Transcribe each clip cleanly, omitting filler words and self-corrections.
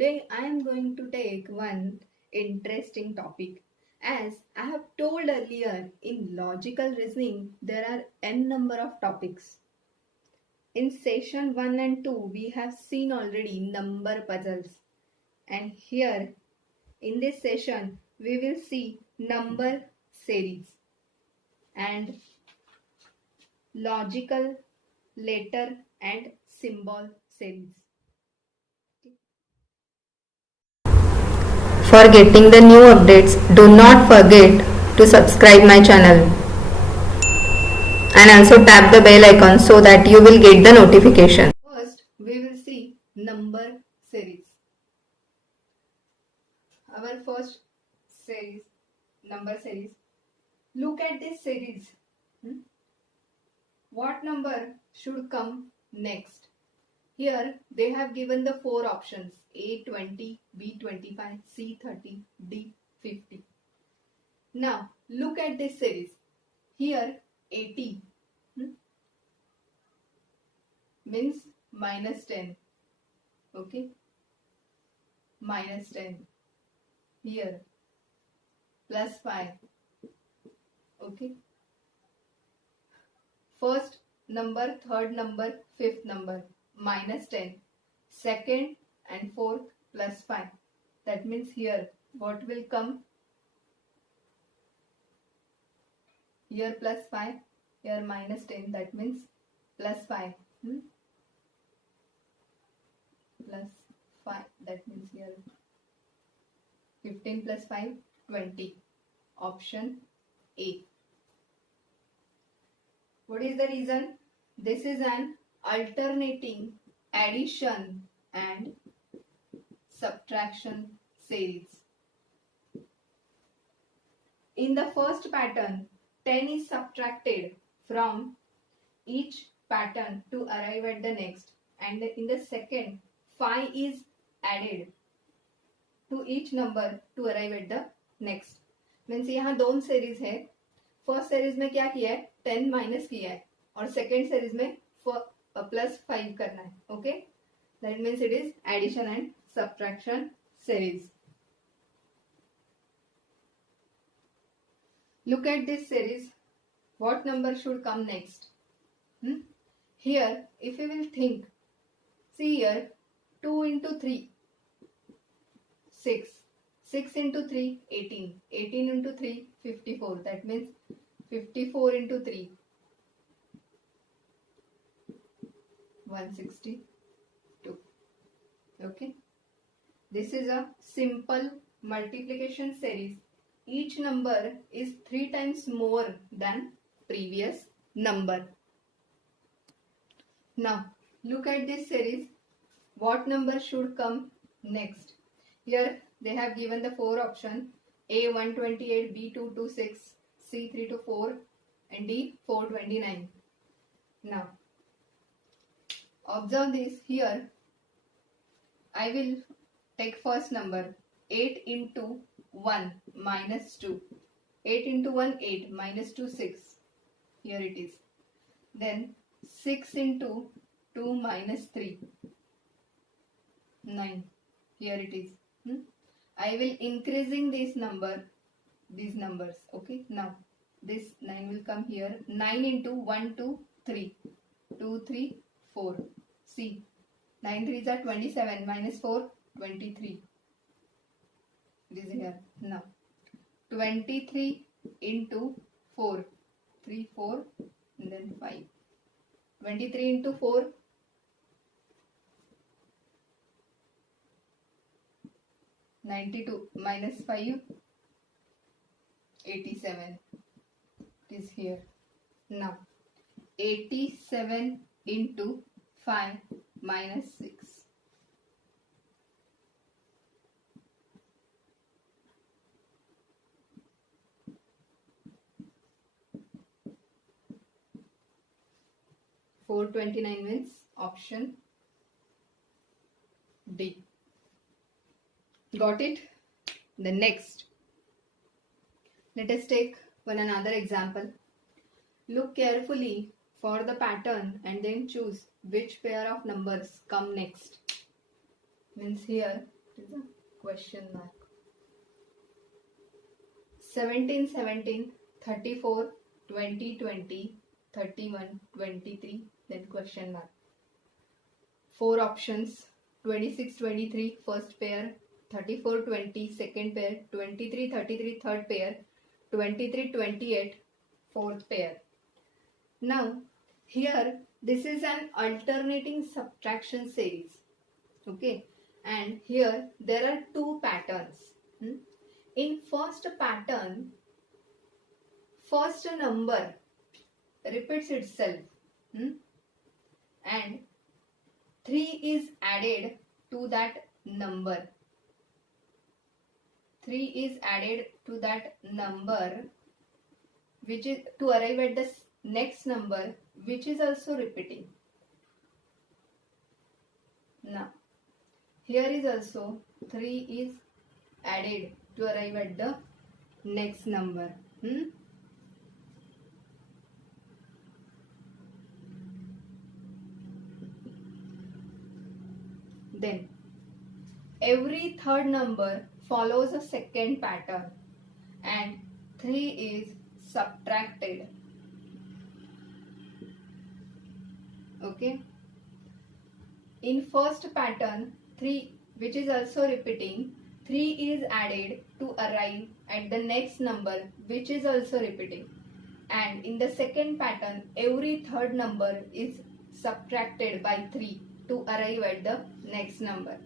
Today I am going to take one interesting topic. As I have told earlier, in logical reasoning there are n number of topics. In session 1 and 2 we have seen already number puzzles, and here in this session we will see number series and logical letter and symbol series. For getting the new updates, do not forget to subscribe my channel and also tap the bell icon so that you will get the notification. First, we will see number series. Our first series, number series. Look at this series. What number should come next? Here they have given the four options: A 20, B 25, C 30, D 50. Now look at this series. Here 80 means minus 10. Okay, minus 10. Here plus 5. Okay, first number, third number, fifth number, minus 10. Second and fourth plus 5. That means here what will come? Here plus 5, here minus 10. That means plus 5. Plus 5. That means here 15 plus 5, 20. Option A. What is the reason? This is an alternating addition and subtraction series. In the first pattern, 10 is subtracted from each pattern to arrive at the next, and in the second 5 is added to each number to arrive at the next. Means यहाँ दोन series है. First series में क्या किया है? 10 minus किया है, और सेकेंड सीरीज में प्लस 5 करना है. Okay, that means it is addition and subtraction series. Look at this series. What number should come next? Here, if you will think, see here, 2 into 3, 6. 6 into 3, 18. 18 into 3, 54. That means 54 into 3, 162. Okay. This is a simple multiplication series. Each number is 3 times more than previous number. Now, look at this series. What number should come next? Here they have given the four options: A 128, B 226, C 324, and D 429. Now, observe this. Here I will take first number, 8 into 1 minus 2. 8 into 1, 8, minus 2, 6. Here it is. Then 6 into 2 minus 3, 9. Here it is. I will increasing these numbers. Okay, now this 9 will come here. 9 into 1, 2, 3. 2, 3, 4. See, 9 3s are 27, minus 4, 23. It is here. Now 23 into 4, 3, 4, and then 5. 23 into 4, 92, minus 5, 87. It is here. Now 87 into 5 minus 6. $429 means option D. Got it? The next, let us take one another example. Look carefully for the pattern and then choose which pair of numbers come next. Means here is a question mark. 17, 17, 34, 20, 20, 31, 23, then question mark. 4 options. 26, 23, first pair. 34, 20, second pair. 23, 33, third pair. 23, 28, fourth pair. Now, here this is an alternating subtraction series. Okay, and here there are 2 patterns. In first pattern, first number repeats itself, and 3 is added to that number. 3 is added to that number, which is to arrive at the next number, which is also repeating. Now, here is also 3 is added to arrive at the next number. Then, every third number follows a second pattern and 3 is subtracted. Okay. In first pattern, 3, which is also repeating, 3 is added to arrive at the next number, which is also repeating. And in the second pattern, every third number is subtracted by 3 to arrive at the next number.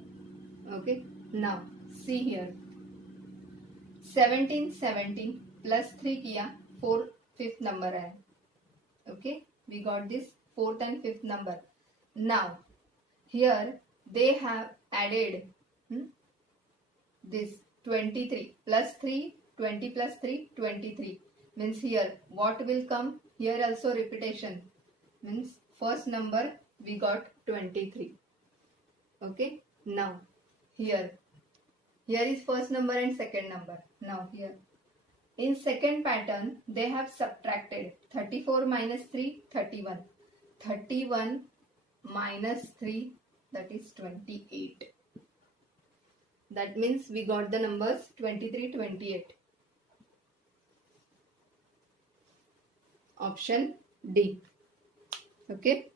Okay. Now, see here. 17, 17 plus 3 किया 4 fifth number है. Okay. We got this 4th and 5th number. Now, here they have added this 23 plus 3, 20 plus 3, 23. Means here what will come? Here also repetition. Means first number we got 23. Okay. Now, here is first number and second number. Now here, in second pattern, they have subtracted 34 minus 3, 31. 31 minus 3, that is 28. That means we got the numbers 23, 28. Option D. Okay.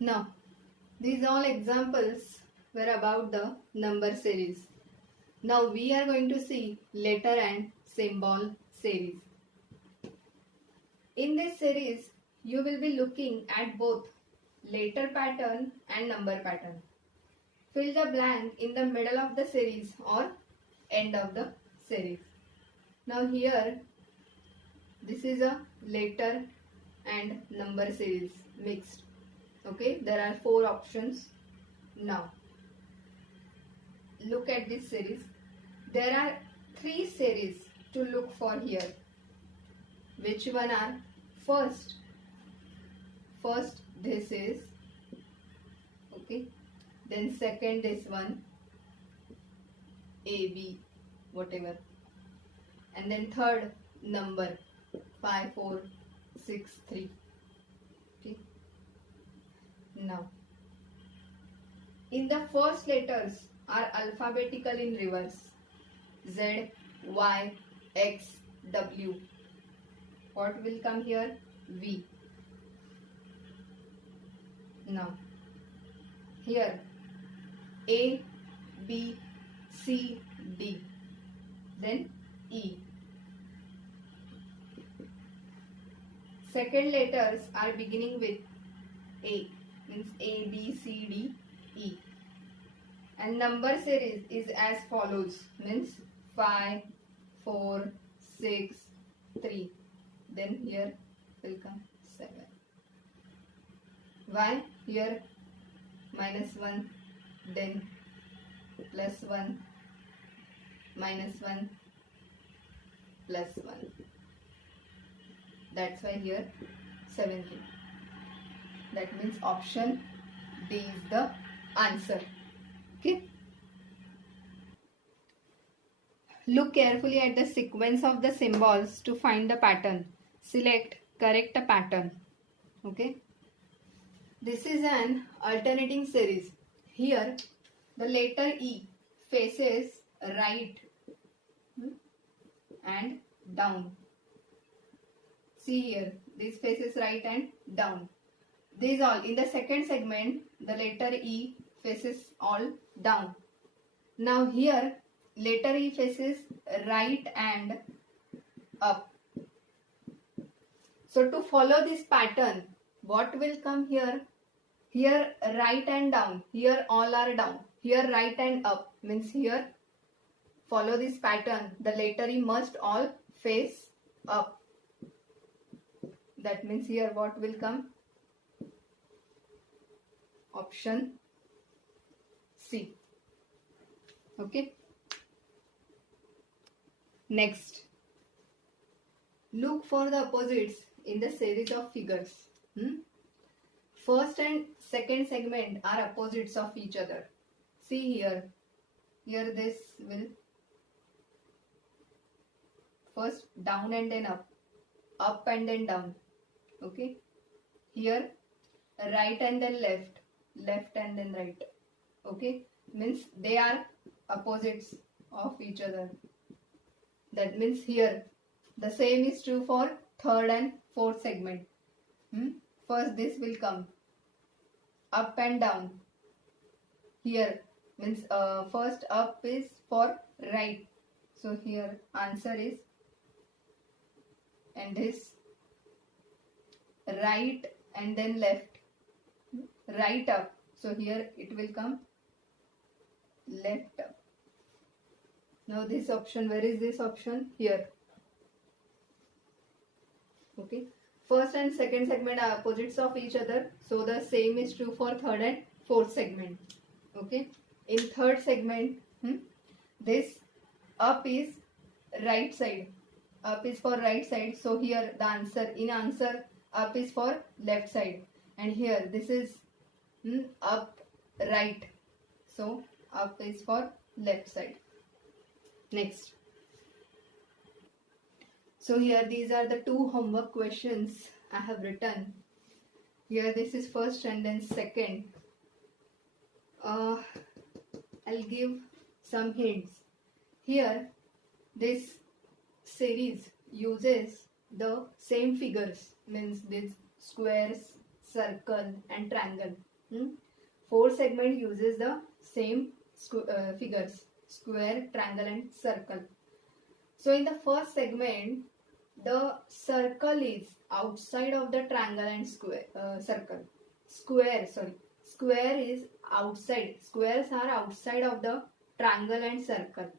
Now, these all examples were about the number series. Now we are going to see letter and symbol series. In this series, you will be looking at both letter pattern and number pattern. Fill the blank in the middle of the series or end of the series. Now here, this is a letter and number series mixed. Okay, there are 4 options. Now, look at this series. There are 3 series to look for here. Which one are? First this is, okay, then second this one, A, B, whatever, and then third number 5, 4, 6, 3. Okay. Now, in the first letters are alphabetical in reverse. Z, Y, X, W. What will come here? V. Now, here A, B, C, D. Then E. Second letters are beginning with A. Means A, B, C, D, E. And number series is as follows. Means 5, 4, 6, 3. Then here will come 7. Why? Here -1, then +1, -1, +1. That's why here 17. That means option D is the answer. Okay. Look carefully at the sequence of the symbols to find the pattern. Select correct pattern. Okay. This is an alternating series. Here the letter E faces right and down. See here, this faces right and down. These all in the second segment, the letter E faces all down. Now here, letter E faces right and up. So to follow this pattern, what will come here? Here right and down, here all are down, here right and up, means here follow this pattern, the letter E must all face up. That means here what will come? Option C. Okay. Next, look for the opposites in the series of figures. First and second segment are opposites of each other. See here. Here this will first down and then up and then down. Okay. Here right and then left and then right. Okay. Means they are opposites of each other. That means here the same is true for third and fourth segment. First this will come up and down. Here means first up is for right. So here answer is, and this right and then left. Right up. So here it will come left up. Now this option, where is this option? Here. Okay. First and second segment are opposites of each other. So the same is true for third and fourth segment. Okay. In third segment, this up is right side. Up is for right side. So here the answer, in answer, up is for left side. And here this is up right. So up is for left side. Next. So here these are the two homework questions I have written. Here this is first and then second. I'll give some hints. Here this series uses the same figures, means this squares, circle and triangle. Fourth segment uses the same figures, square, triangle and circle. So in the first segment, the circle is outside of the triangle and circle. Square is outside. Squares are outside of the triangle and circle.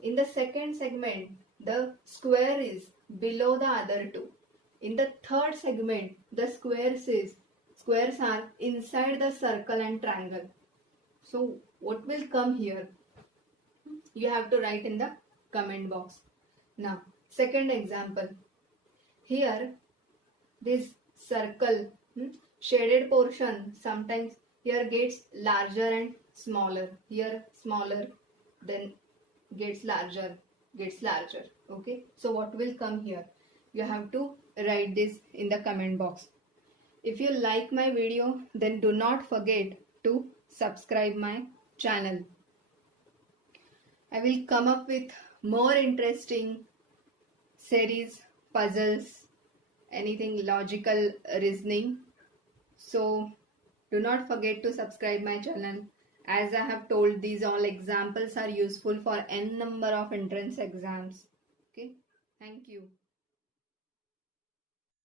In the second segment, the square is below the other two. In the third segment, the squares are inside the circle and triangle. So what will come here? You have to write in the comment box. Now, second example. Here, this circle, shaded portion, sometimes here gets larger and smaller. Here smaller, then gets larger. Okay. So what will come here? You have to write this in the comment box. If you like my video, then do not forget to subscribe my channel. I will come up with more interesting series, puzzles, anything logical reasoning. So do not forget to subscribe my channel. As I have told, these all examples are useful for n number of entrance exams. Okay, thank you.